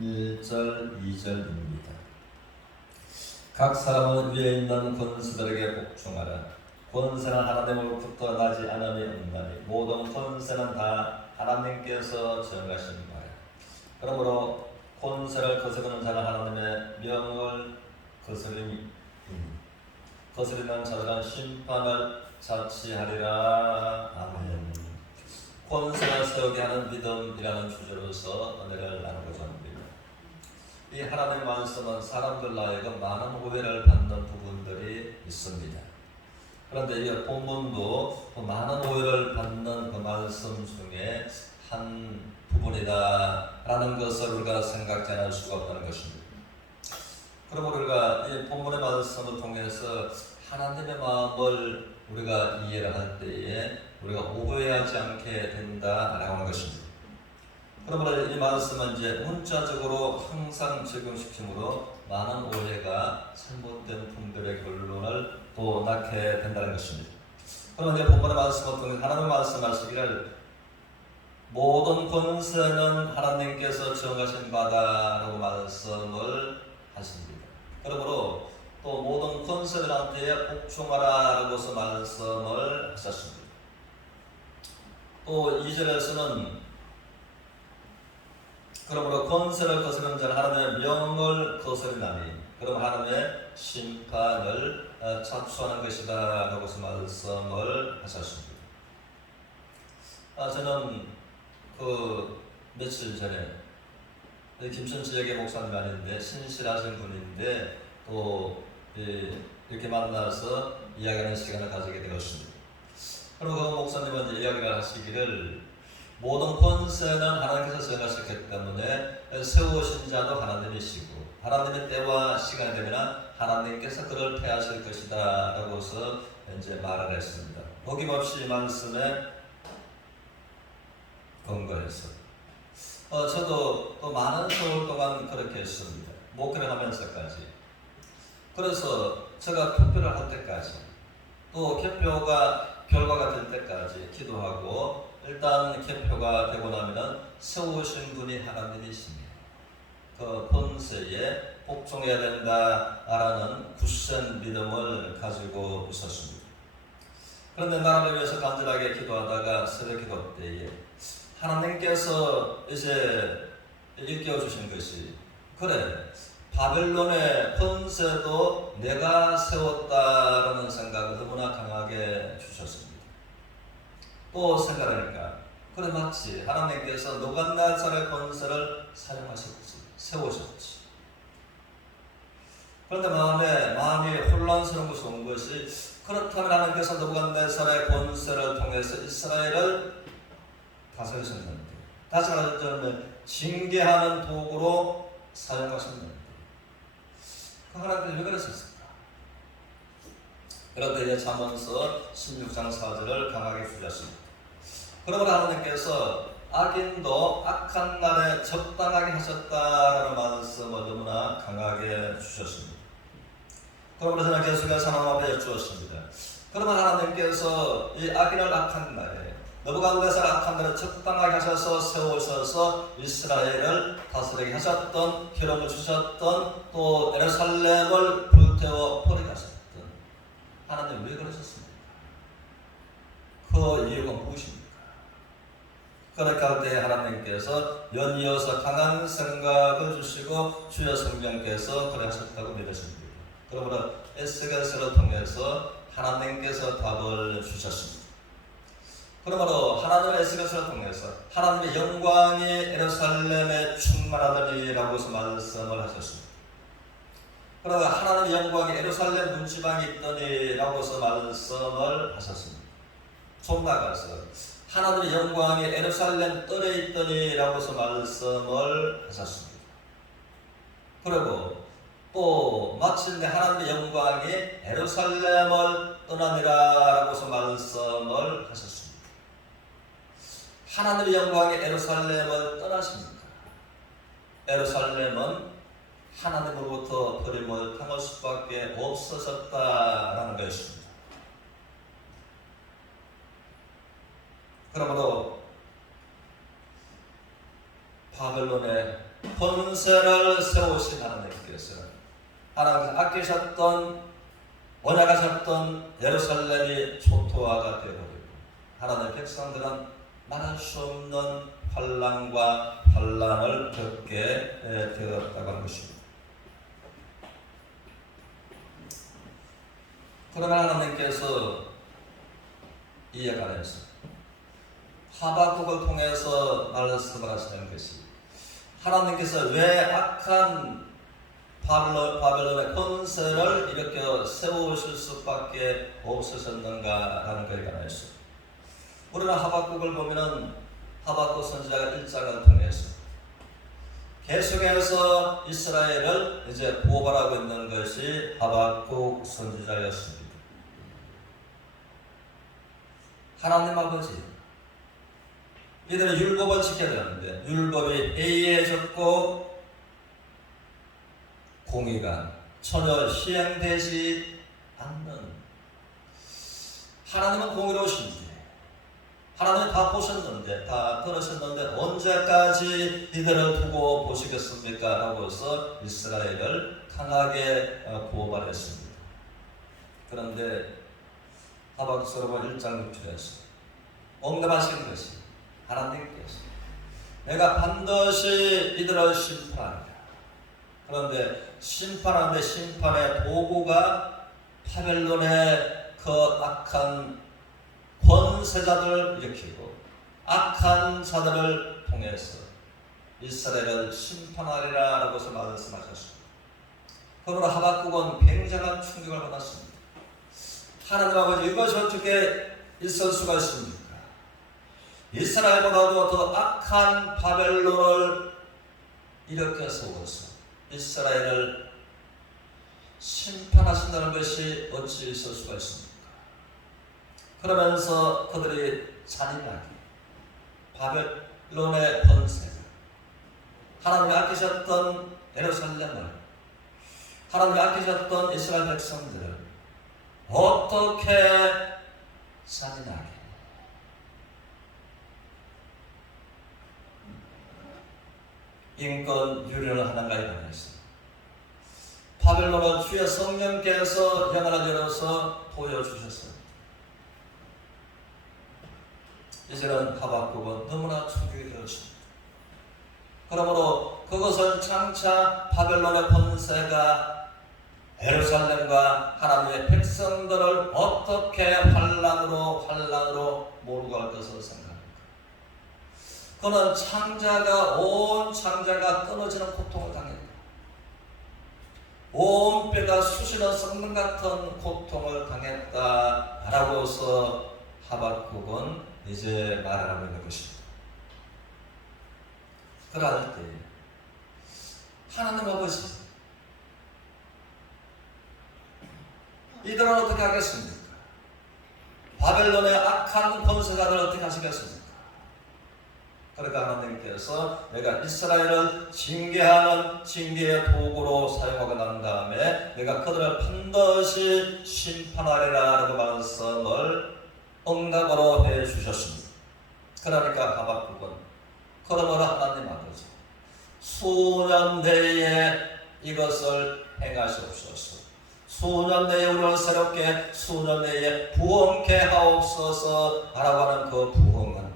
1절, 2절입니다. 각 사람은 위에 있는 권세들에게 복종하라. 권세는 하나님으로부터 나지 않음이 없나니 모든 권세는 다 하나님께서 정하신 바라. 그러므로 권세를 거스르는 자는 하나님의 명을 거스르는 자들은 심판을 자취하리라. 아멘. 권세를 세우게 하는 믿음이라는 주제로서 은혜를 나누고자 합니다. 이 하나님의 말씀은 사람들 하여금 많은 오해를 받는 부분들이 있습니다. 그런데 이 본문도 많은 오해를 받는 그 말씀 중에 한 부분이다라는 것을 우리가 생각지 않을 수가 없다는 것입니다. 그러므로 우리가 이 본문의 말씀을 통해서 하나님의 마음을 우리가 이해를 할 때에 우리가 오해하지 않게 된다라고 하는 것입니다. 그러므로 이 말씀은 이제 문자적으로 항상 적용시키므로 많은 오해가 잘못된 분들의 결론을 또 낳게 된다는 것입니다. 그러면 이제 본문의 말씀을 통해 하나님의 말씀하시기를 모든 권세는 하나님께서 정하신 바다라고 말씀을 하십니다. 그러므로 또 모든 권세들한테 복종하라라고서 말씀을 하셨습니다. 또 2절에서는 그러므로 권세를 거스르는 자는 하나님의 명을 거스르나니 그럼 하나님의 심판을 자초하는 것이다 라고서 말씀을 하셨습니다. 저는 며칠 전에 김천 지역의 목사님 아닌데 신실하신 분인데 또 이렇게 만나서 이야기하는 시간을 가지게 되었습니다. 그리고 그 목사님은 이야기를 하시기를 모든 권세는 하나님께서 정하셨기 때문에 세우신 자도 하나님이시고 하나님의 때와 시간이 되면 하나님께서 그를 폐하실 것이다 라고서 이제 말을 했습니다. 어김없이 말씀에 근거해서 저도 또 많은 세월 동안 그렇게 했습니다. 목회를 하면서까지. 그래서 제가 투표를 할 때까지 또 개표가 결과가 될 때까지 기도하고 일단 개표가 되고 나면 세우신 분이 하나님이시며 그 권세에 복종해야 된다라는 굳센 믿음을 가지고 있었습니다. 그런데 나라를 위해서 간절하게 기도하다가 새벽 기도 때에 하나님께서 이제 일깨워 주신 것이 그래 바벨론의 권세도 내가 세웠다라는 생각을 너무나 강하게 주셨습니다. 또 생각하니까 그래 맞지 하나님께서 느부갓네살의 권세를 사용하셨지 세우셨지. 그런데 마음이 혼란스러운 것이 온 것이 그렇다면 하나님께서 느부갓네살의 권세를 통해서 이스라엘을 다스리셨는데 다시 말하자면 징계하는 도구로 사용하셨는데 그 하나님께서 왜 그러셨을까? 그런데 이제 잠언서 16장 4절을 강하게 주셨습니다. 그러므로 하나님께서 악인도 악한 날에 적당하게 하셨다라는 말씀을 너무나 강하게 주셨습니다. 그러므로 저는 계속해서 하나님 앞에 여쭈었습니다. 그러면 하나님께서 이 악인을 악한 날에 느부갓네살 악한 날에 적당하게 하셔서 세우셔서 이스라엘을 다스리게 하셨던 기름을 주셨던 또 예루살렘을 불태워 버리게 하셨던 하나님 왜 그러셨습니까? 그 이유가 무엇입니까? 그렇게 할 때 하나님께서 연이어서 강한 생각을 주시고 주의 성령께서 그래 하셨다고 믿으십니다. 그러므로 에스겔서를 통해서 하나님께서 답을 주셨습니다. 그러므로 하나님의 에스겔서를 통해서 하나님의 영광이 예루살렘에 충만하더니라고서 말씀을 하셨습니다. 그러나 하나님의 영광이 예루살렘 문지방에 있더니라고서 말씀을 하셨습니다. 좀 나가서 하나님의 영광이 예루살렘 뜰에 있더니라고서 말씀을 하셨습니다. 그리고 또 마침내 하나님의 영광이 예루살렘을 떠나니라라고서 말씀을 하셨습니다. 하나님의 영광이 예루살렘을 떠나십니까? 예루살렘은 하나님으로부터 버림을 당할 수밖에 없어졌다라는 것입니다. 그러므로 바벨론의 권세를 세우신 하나님께서 하나님께서 아끼셨던 언약하셨던 예루살렘이 초토화가 되어버리고 하나님의 백성들은 말할 수 없는 환난과 환난을 겪게 되었다고 하는 것입니다. 그러면 하나님께서 이에 관해서 하박국을 통해서 말씀을 하시는 것이 하나님께서 왜 악한 바벨론의 권세를 일으켜 세우실 수밖에 없으셨는가라는 것에 관해서 우리는 하박국을 보면은 하박국 선지자가 1장을 통해서 계속해서 이스라엘을 이제 고발하고 있는 것이 하박국 선지자였습니다. 하나님 아버지, 이들은 율법을 지켜야 되는데 율법이 해이해졌고 공의가 전혀 시행되지 않는, 하나님은 공의로우신데 하나님은 다 보셨는데 다 들으셨는데 언제까지 이들을 두고 보시겠습니까? 라고서 이스라엘을 강하게 고발했습니다. 그런데 하박국서로 1장 6절에서 언급하신 것이 하나님께서 내가 반드시 이들을 심판하리라. 그런데 심판하는데 심판의 도구가 바벨론의 그 악한 권세자들을 일으키고 악한 자들을 통해서 이스라엘을 심판하리라 라고서 말씀하셨습니다. 그러므로 하박국은 굉장한 충격을 받았습니다. 하나님 아버지, 이것이 어떻게 있을 수가 있습니까? 이스라엘보다도 더 악한 바벨론을 일으켜 세워서 이스라엘을 심판하신다는 것이 어찌 있을 수가 있습니까? 그러면서 그들이 잔인하게 바벨론의 권세가 하나님이 아끼셨던 예루살렘을, 하나님이 아끼셨던 이스라엘 백성들을 어떻게 잔인하게 인권 유린을 하는가에 관해서 바벨론은 주의 성령께서 영안을 열어서 보여주셨습니다. 이제는 하박국은 너무나 충격이 되었습니다. 그러므로 그것은 장차 바벨론의 권세가 예루살렘과 하나님의 백성들을 어떻게 환난으로 몰고 갈 것을 생각합니다. 그는 온 창자가 끊어지는 고통을 당했다. 온 뼈가 쑤시는 썩는 같은 고통을 당했다라고서 하박국은 이제 말하고 있는 것입니다. 그럴 때 하나님 아버지, 이들은 어떻게 하겠습니까? 바벨론의 악한 권세자들 어떻게 하시겠습니까? 그러니까 하나님께서 내가 이스라엘을 징계하는 징계의 도구로 사용하고 난 다음에 내가 그들을 반드시 심판하리라 라고 말씀을 응답으로 해주셨습니다. 그러니까 하박국은 그러므로 하나님 아버지, 수년 내에 이것을 행하시옵소서. 수년 내에 우리를 새롭게, 수년 내에 부흥케 하옵소서 라고 하는 그 부흥은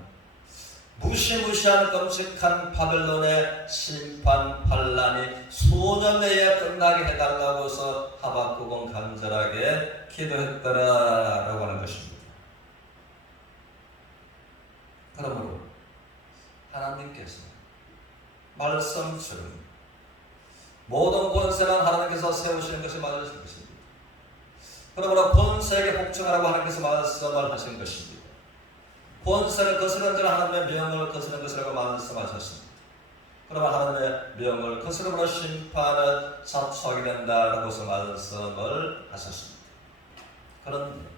무시무시한 끔찍한 바벨론의 심판 환난이 수년 내에 끝나게 해달라고서 하박국은 간절하게 기도했더라라고 하는 것입니다. 그러므로 하나님께서 말씀처럼 모든 권세는 하나님께서 세우시는 것이 맞으신 것입니다. 그러므로 권세에게 복종하라고 하나님께서 말씀을 하신 것입니다. 권세를 거스르는 자는 하나님의 명을 거스르는 것이라고 말씀하셨습니다. 그러면 하나님의 명을 거스름으로 심판을 자초하게 된다라고서 말씀을 하셨습니다. 그런데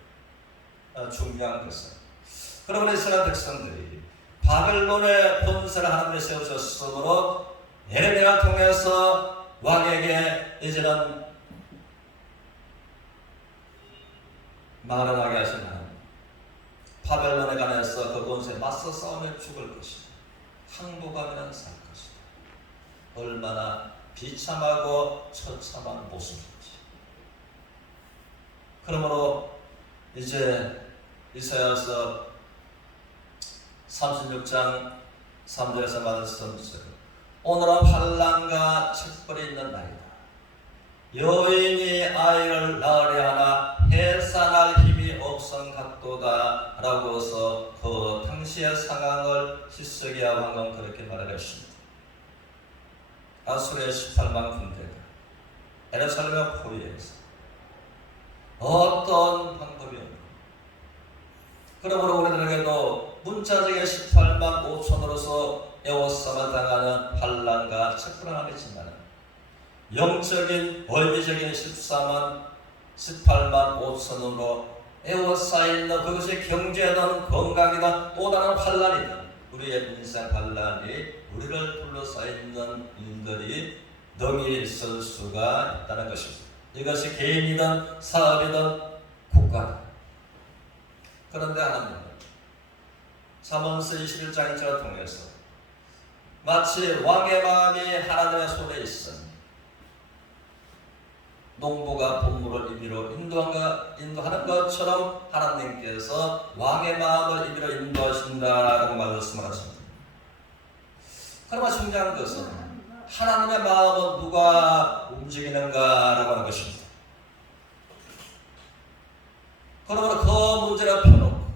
중요한 것은 그러므로 이스라엘 백성들이 바벨론의 권세를 하나님이 세우셨으므로 예레미야를 통해서 왕에게 이제는 말을 하게 하신 하나님, 바벨론에 관해서 그 권세에 맞서 싸우며 죽을 것이다, 항복하면 살 것이다 얼마나 비참하고 처참한 모습인지. 그러므로 이제 이사야서 36장 3절에서 말씀처럼 오늘은 환난과 책벌이 있는 날이다. 여인이 아이를 낳으려 하나 해산할 힘이 없음 같도다 라고서 그 당시의 상황을 히스기야 왕은 그렇게 말하였습니다. 아수르의 18만 군대가 예루살렘의 포위에서 어떤 방법이 없는, 그러므로 우리들에게도 문자적인 18만 5천으로서 애워싸마 당하는 환난과 책벌은 있지만 영적인 원리적인 18만 5천으로 애워싸여있는 그것이 경제든 건강이든 또 다른 환난이든 우리의 인생 환난이 우리를 둘러싸여있는 일들이 능히 있을 수가 있다는 것입니다. 이것이 개인이든 사업이든 국가든. 그런데 하나님은 잠언서 21장 1절을 통해서 마치 왕의 마음이 하나님의 손에 있으니 농부가 본물을 임의로 인도하는 것처럼 하나님께서 왕의 마음을 임의로 인도하신다라고 말씀을 하십니다. 그러나 중요한 것은 하나님의 마음은 누가 움직이는가라고 하는 것입니다. 그러므로 그 문제를 펴놓고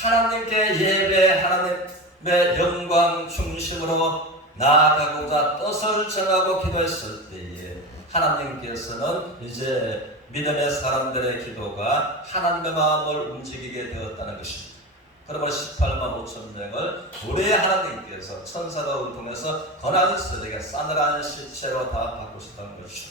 하나님께 예배, 하나님의 영광 중심으로 나아가고자 뜻을 정하고 기도했을 때에 하나님께서는 이제 믿음의 사람들의 기도가 하나님의 마음을 움직이게 되었다는 것입니다. 그러므로 18만 5천 명을 우리 하나님께서 천사가 통해서 고난스럽게 싸늘한 시체로 다 바꾸셨다는 것이죠.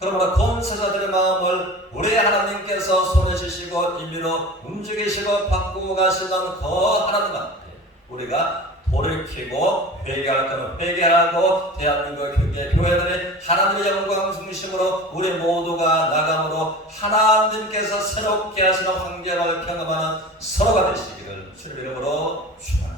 그러므로 권세자들의 마음을 우리 하나님께서 손에 주시고 임의로 움직이시고 바꾸고 가시는 그 하나님 앞에 우리가 돌이키고 회개할 거는 회개하고 대한민국 교회들이 하나님의 영광 중심으로 우리 모두가 나감으로 하나님께서 새롭게 하시는 환경을 경험하는 서로가 되시기를 주님의 이름으로 축원합니다.